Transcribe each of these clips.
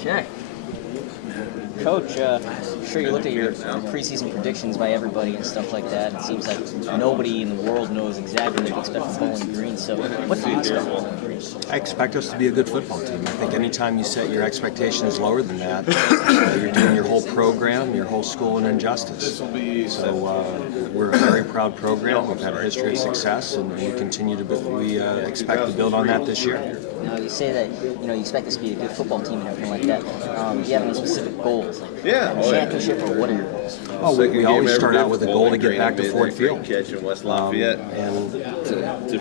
Okay. Coach, I'm sure you looked at your preseason predictions by everybody and stuff like that. It seems like nobody in the world knows exactly what to expect from Bowling Green. So, what do you expect from Bowling Green? I expect us to be a good football team. I think anytime you set your expectations lower than that, you're doing your whole program, your whole school an injustice. So we're a very proud program. We've had a history of success, and we continue to. We expect to build on that this year. Now, you say that you expect this to be a good football team and everything like that. Do you have any specific goals, like championship, or what are your goals? Oh, we always start out with a goal to get back to Ford Field, and to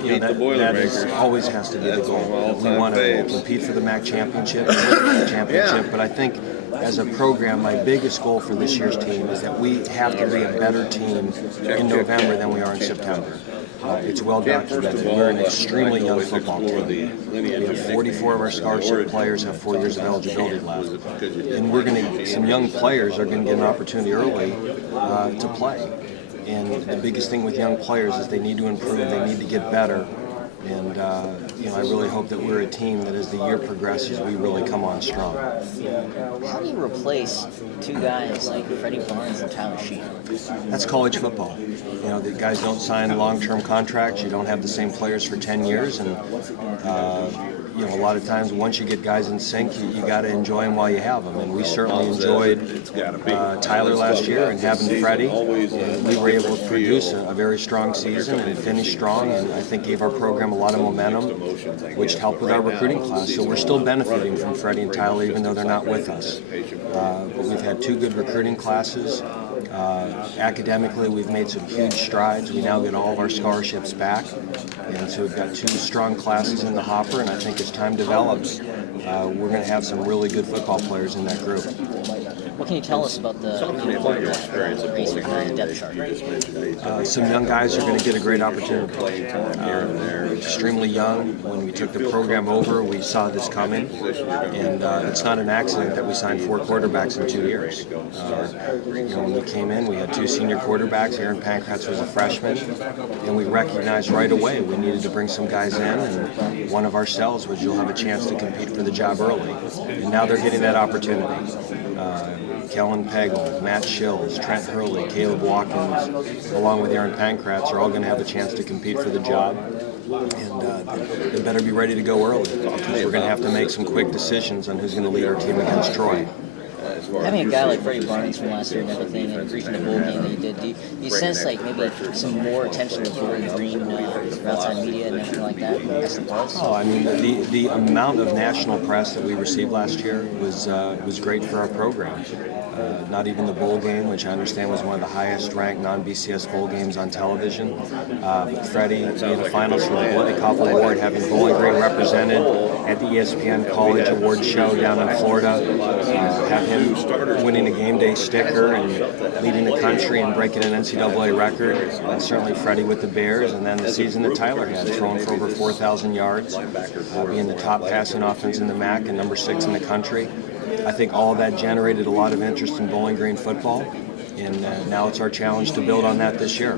beat the Boilermakers. That always has to be the goal. We want to compete for the MAC championship, but I think as a program, my biggest goal for this year's team is that we have to be a better team in November than we are in September. It's well documented. We're an extremely young football team. We have 44 of our scholarship players have 4 years of eligibility left, and some young players are going to get an opportunity early to play. And the biggest thing with young players is they need to improve. They need to get better. And I really hope that we're a team that, as the year progresses, we really come on strong. How do you replace two guys like Freddie Barnes and Tyler Sheehan? That's college football. The guys don't sign long-term contracts. You don't have the same players for 10 years, and a lot of times once you get guys in sync, you got to enjoy them while you have them. And we certainly enjoyed Tyler last year and having Freddie. And we were able to produce a very strong season and finish strong, and I think gave our program a lot of momentum, which helped with our recruiting class. So we're still benefiting from Freddie and Tyler, even though they're not with us. But we've had 2 good recruiting classes. Academically, we've made some huge strides. We now get all of our scholarships back, and so we've got 2 strong classes in the hopper, and I think as time develops, we're going to have some really good football players in that group. What can you tell us about the race behind the depth chart? Some young guys are going to get a great opportunity. They're extremely young. When we took the program over, we saw this coming, and it's not an accident that we signed 4 quarterbacks in 2 years. When we came in, we had 2 senior quarterbacks. Aaron Pankratz was a freshman, and we recognized right away we needed to bring some guys in, and one of our sells was you'll have a chance to compete for the job early. And now they're getting that opportunity. Kellen Pagel, Matt Shills, Trent Hurley, Caleb Watkins, along with Aaron Pankratz, are all going to have a chance to compete for the job. And they better be ready to go early, because we're going to have to make some quick decisions on who's going to lead our team against Troy. Having a guy like Freddie Barnes from last year and everything, and reaching the bowl game that you did, do you sense like maybe some more attention to Bowling Green from outside media and everything like that? Oh, I mean, the amount of national press that we received last year was great for our program. Not even the bowl game, which I understand was one of the highest-ranked non-BCS bowl games on television. But Freddie made the finals for the Bloody Koppel Award, having Bowling Green represented at the ESPN College Awards Show down in Florida. Have him winning a game day sticker and leading the country and breaking an NCAA record. And certainly Freddie with the Bears, and then the season that Tyler had, throwing for over 4,000 yards, being the top passing offense in the MAC and number 6 in the country. I think all of that generated a lot of interest in Bowling Green football, and now it's our challenge to build on that this year.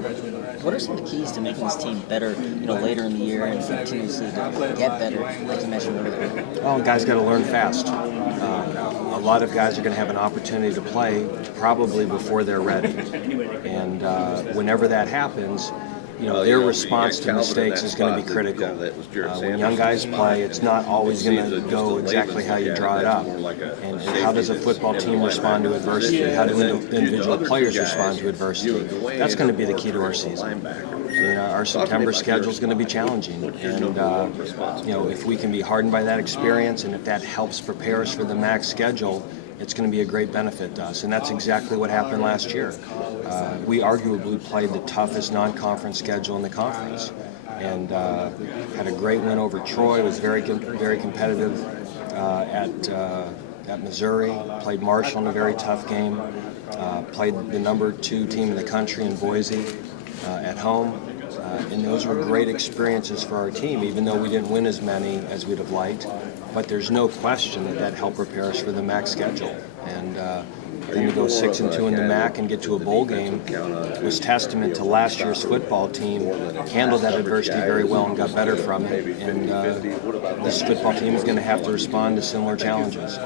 What are some of the keys to making this team better, later in the year and continuously to get better, like you mentioned earlier? Well, guys got to learn fast. A lot of guys are going to have an opportunity to play probably before they're ready, and whenever that happens, their response to mistakes is going to be critical. When young guys play, it's not always going to go exactly how you draw it up. And how does a football team respond to adversity? How do individual players respond to adversity? That's going to be the key to our season. Our September schedule is going to be challenging, and if we can be hardened by that experience, and if that helps prepare us for the MAC schedule, it's going to be a great benefit to us, and that's exactly what happened last year. We arguably played the toughest non-conference schedule in the conference, and had a great win over Troy. It was very competitive at Missouri. Played Marshall in a very tough game. Played the number 2 team in the country in Boise at home. And those were great experiences for our team, even though we didn't win as many as we'd have liked. But there's no question that helped prepare us for the MAC schedule. And then to go 6-2 in the MAC and get to a bowl game was testament to last year's football team handled that adversity very well and got better from it. And this football team is going to have to respond to similar challenges.